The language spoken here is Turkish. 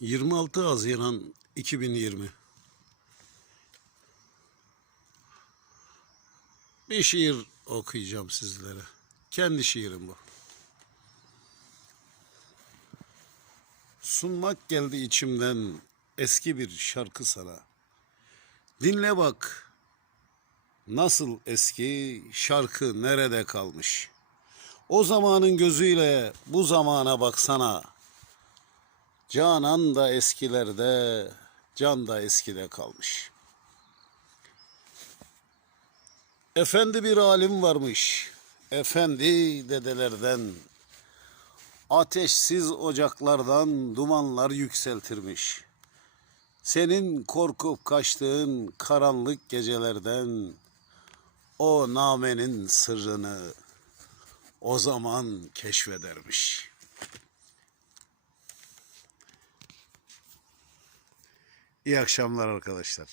26 Haziran 2020 Bir şiir okuyacağım sizlere. Kendi şiirim bu. Sunmak geldi içimden eski bir şarkı sana. Dinle bak nasıl eski şarkı nerede kalmış. O zamanın gözüyle bu zamana baksana. Canan da eskilerde, can da eskide kalmış. Efendi bir alim varmış. Efendi dedelerden ateşsiz ocaklardan dumanlar yükseltirmiş. Senin korkup kaçtığın karanlık gecelerden o namenin sırrını o zaman keşfedermiş. İyi akşamlar arkadaşlar.